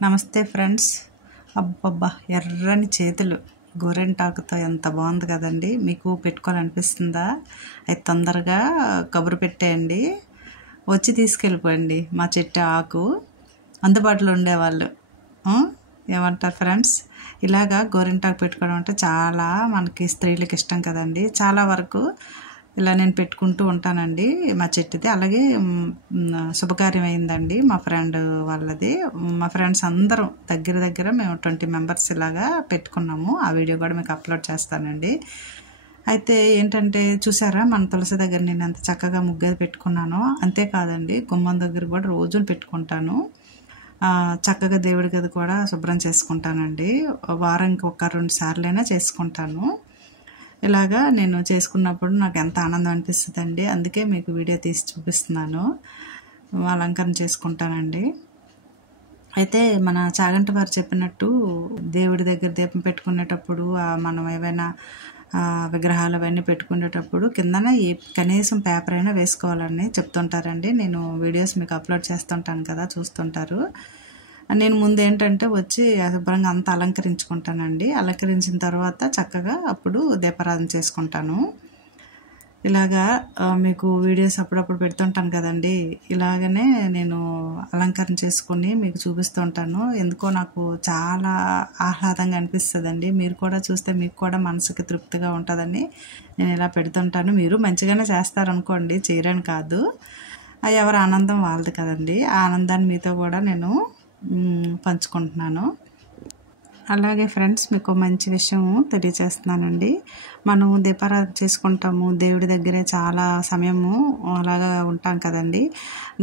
నమస్తే ఫ్రెండ్స్. అబ్బబ్బా, ఎర్రని చేతులు గోరింటాకుతో ఎంత బాగుంది కదండి. మీకు పెట్టుకోవాలనిపిస్తుందా? అయితే తొందరగా కబురు పెట్టేయండి, వచ్చి తీసుకెళ్ళిపోండి. మా చెట్టు ఆకు అందుబాటులో ఉండేవాళ్ళు ఏమంటారు ఫ్రెండ్స్? ఇలాగా గోరింటాకు పెట్టుకోవడం అంటే చాలా మనకి స్త్రీలకు ఇష్టం కదండి. చాలా వరకు ఇలా నేను పెట్టుకుంటూ ఉంటానండి మా చెట్టుది. అలాగే శుభకార్యం అయిందండి మా ఫ్రెండ్ వాళ్ళది. మా ఫ్రెండ్స్ అందరం దగ్గర మేము 20 మెంబర్స్ ఇలాగా పెట్టుకున్నాము. ఆ వీడియో కూడా మీకు అప్లోడ్ చేస్తానండి. అయితే ఏంటంటే చూసారా, మన తులసి దగ్గర నేను ఎంత చక్కగా ముగ్గు పెట్టుకున్నానో. అంతేకాదండి, గుమ్మం దగ్గర కూడా రోజు పెట్టుకుంటాను. చక్కగా దేవుడి గది కూడా శుభ్రం చేసుకుంటానండి. వారానికి 1-2 సార్లైనా చేసుకుంటాను. ఇలాగా నేను చేసుకున్నప్పుడు నాకు ఎంత ఆనందం అనిపిస్తుందండి. అందుకే మీకు వీడియో తీసి చూపిస్తున్నాను. అలంకరణ చేసుకుంటానండి. అయితే మన చాగంటి వారు చెప్పినట్టు దేవుడి దగ్గర దీపం పెట్టుకునేటప్పుడు మనం ఏవైనా విగ్రహాలు అవన్నీ పెట్టుకునేటప్పుడు కిందన కనీసం పేపర్ అయినా వేసుకోవాలని చెప్తుంటారండి. నేను వీడియోస్ మీకు అప్లోడ్ చేస్తుంటాను కదా, చూస్తుంటారు. నేను ముందు ఏంటంటే వచ్చి శుభ్రంగా అంతా అలంకరించుకుంటానండి. అలంకరించిన తర్వాత చక్కగా అప్పుడు దీపారాధన చేసుకుంటాను. ఇలాగా మీకు వీడియోస్ అప్పుడప్పుడు పెడుతుంటాను కదండి. ఇలాగనే నేను అలంకరణ చేసుకుని మీకు చూపిస్తుంటాను. ఎందుకో నాకు చాలా ఆహ్లాదంగా అనిపిస్తుందండి. మీరు కూడా చూస్తే మీకు కూడా మనసుకి తృప్తిగా ఉంటుందని నేను ఇలా పెడుతుంటాను. మీరు మంచిగానే చేస్తారనుకోండి, చేయరని కాదు. ఎవరి ఆనందం వాళ్ళది కదండి. ఆ ఆనందాన్ని మీతో కూడా నేను పంచుకుంటున్నాను. అలాగే ఫ్రెండ్స్, మీకు మంచి విషయం తెలియజేస్తున్నానండి. మనం దీపారాధన చేసుకుంటాము, దేవుడి దగ్గరే చాలా సమయము అలాగా ఉంటాం కదండి.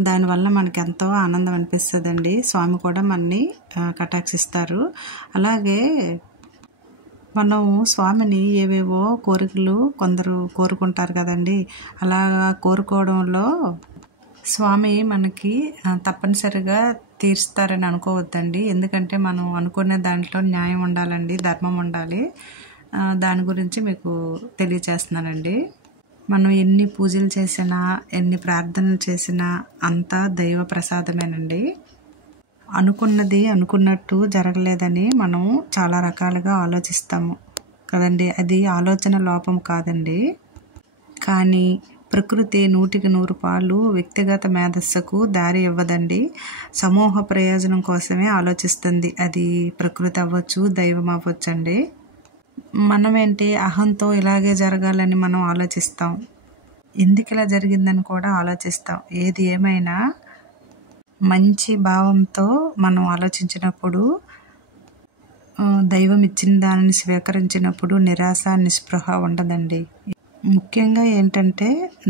దానివల్ల మనకి ఎంతో ఆనందం అనిపిస్తుందండి. స్వామి కూడా మనని కటాక్షిస్తారు. అలాగే మనం స్వామిని ఏవేవో కోరికలు కొందరు కోరుకుంటారు కదండి. అలాగా కోరుకోవడంలో స్వామి మనకి తప్పనిసరిగా తీరుస్తారని అనుకోవద్దండి. ఎందుకంటే మనం అనుకునే దాంట్లో న్యాయం ఉండాలండి, ధర్మం ఉండాలి. దాని గురించి మీకు తెలియచేస్తున్నానండి. మనం ఎన్ని పూజలు చేసినా, ఎన్ని ప్రార్థనలు చేసినా అంతా దైవ ప్రసాదమేనండి. అనుకున్నది అనుకున్నట్టు జరగలేదని మనం చాలా రకాలుగా ఆలోచిస్తాము కదండి. అది ఆలోచన లోపం కాదండి. కానీ ప్రకృతి 100కి 100 వ్యక్తిగత మేధస్సుకు దారి ఇవ్వదండి. సమూహ ప్రయోజనం కోసమే ఆలోచిస్తుంది. అది ప్రకృతి అవ్వచ్చు, దైవం అవ్వచ్చు అండి. మనమేంటి అహంతో ఇలాగే జరగాలని మనం ఆలోచిస్తాం. ఎందుకు ఇలా జరిగిందని కూడా ఆలోచిస్తాం. ఏది ఏమైనా మంచి భావంతో మనం ఆలోచించినప్పుడు, దైవం ఇచ్చిన దానిని స్వీకరించినప్పుడు నిరాశ నిస్పృహ ఉండదండి. ముఖ్యంగా ఏంటంటే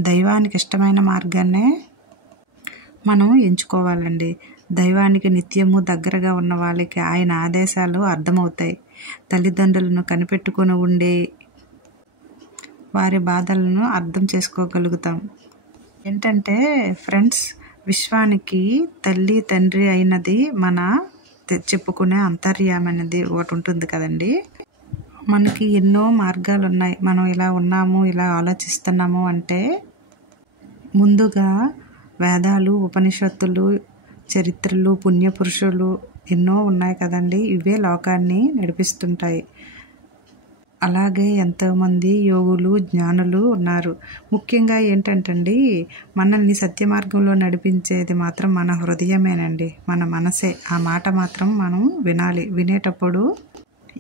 దైవానికి ఇష్టమైన మార్గాన్నే మనం ఎంచుకోవాలండి. దైవానికి నిత్యము దగ్గరగా ఉన్న వాళ్ళకి ఆయన ఆదేశాలు అర్థమవుతాయి. తల్లిదండ్రులను కనిపెట్టుకుని ఉండే వారి బాధలను అర్థం చేసుకోగలుగుతాం. ఏంటంటే ఫ్రెండ్స్, విశ్వానికి తల్లి తండ్రి అయినది మన చెప్పుకునే అంతర్యామైనది ఒకటి ఉంటుంది కదండి. మనకి ఎన్నో మార్గాలు ఉన్నాయి. మనం ఇలా ఉన్నాము, ఇలా ఆలోచిస్తున్నాము అంటే ముందుగా వేదాలు, ఉపనిషత్తులు, చరిత్రలు, పుణ్యపురుషులు ఎన్నో ఉన్నాయి కదండి. ఇవే లోకాన్ని నడిపిస్తుంటాయి. అలాగే ఎంతోమంది యోగులు, జ్ఞానులు ఉన్నారు. ముఖ్యంగా ఏంటంటండి, మనల్ని సత్య మార్గంలో నడిపించేది మాత్రం మన హృదయమేనండి, మన మనసే. ఆ మాట మాత్రం మనం వినాలి. వినేటప్పుడు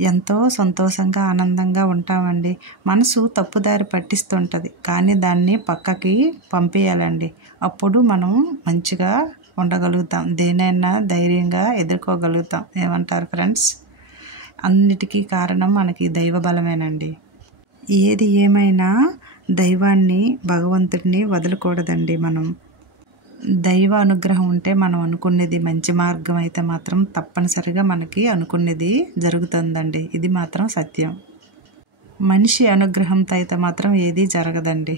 ఎంతో సంతోషంగా, ఆనందంగా ఉంటామండి. మనసు తప్పుదారి పట్టిస్తుంటుంది, కానీ దాన్ని పక్కకి పంపేయాలండి. అప్పుడు మనం మంచిగా ఉండగలుగుతాం, దేనైనా ధైర్యంగా ఎదుర్కోగలుగుతాం. ఏమంటారు ఫ్రెండ్స్? అన్నిటికీ కారణం మనకి దైవ బలమేనండి. ఏది ఏమైనా దైవాన్ని, భగవంతుడిని వదలకూడదండి. మనం దైవ అనుగ్రహం ఉంటే మనం అనుకునేది మంచి మార్గం అయితే మాత్రం తప్పనిసరిగా మనకి అనుకునేది జరుగుతుందండి. ఇది మాత్రం సత్యం. మనిషి అనుగ్రహంతో అయితే మాత్రం ఏది జరగదండి.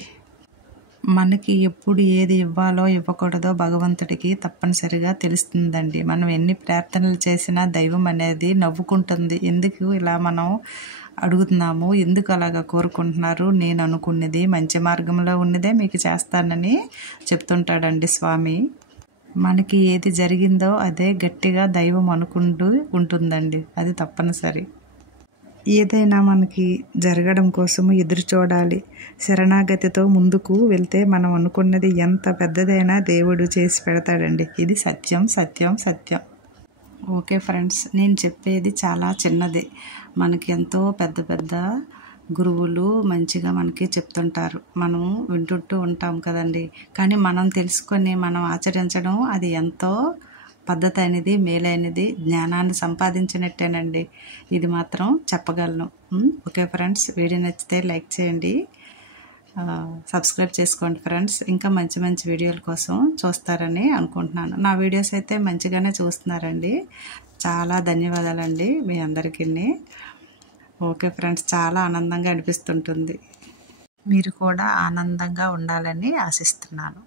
మనకి ఎప్పుడు ఏది ఇవ్వాలో ఇవ్వకూడదో భగవంతుడికి తప్పనిసరిగా తెలుస్తుందండి. మనం ఎన్ని ప్రార్థనలు చేసినా దైవం అనేది నవ్వుకుంటుంది. ఎందుకు ఇలా మనం అడుగుతున్నాము, ఎందుకు అలాగా కోరుకుంటున్నారు, నేను అనుకున్నది మంచి మార్గంలో ఉన్నదే మీకు చేస్తానని చెప్తుంటాడండి స్వామి. మనకి ఏది జరిగిందో అదే గట్టిగా దైవం అనుకుంటూ ఉంటుందండి. అది తప్పనిసరి. ఏదైనా మనకి జరగడం కోసము ఎదురు చూడాలి. శరణాగతితో ముందుకు వెళ్తే మనం అనుకున్నది ఎంత పెద్దదైనా దేవుడు చేసి పెడతాడండి. ఇది సత్యం, సత్యం, సత్యం. ఓకే ఫ్రెండ్స్, నేను చెప్పేది చాలా చిన్నదే. మనకి ఎంతో పెద్ద పెద్ద గురువులు మంచిగా మనకి చెప్తుంటారు. మనం వింటుంటూ ఉంటాం కదండి. కానీ మనం తెలుసుకొని మనం ఆచరించడం అది ఎంతో పద్ధతి అనేది, మేలైనది, జ్ఞానాన్ని సంపాదించినట్టేనండి. ఇది మాత్రం చెప్పగలను. ఓకే ఫ్రెండ్స్, వీడియో నచ్చితే లైక్ చేయండి, సబ్స్క్రైబ్ చేసుకోండి ఫ్రెండ్స్. ఇంకా మంచి మంచి వీడియోల కోసం చూస్తారని అనుకుంటున్నాను. నా వీడియోస్ అయితే మంచిగానే చూస్తున్నారండి. చాలా ధన్యవాదాలండి మీ అందరికీ. ఓకే ఫ్రెండ్స్, చాలా ఆనందంగా అనిపిస్తుంటుంది. మీరు కూడా ఆనందంగా ఉండాలని ఆశిస్తున్నాను.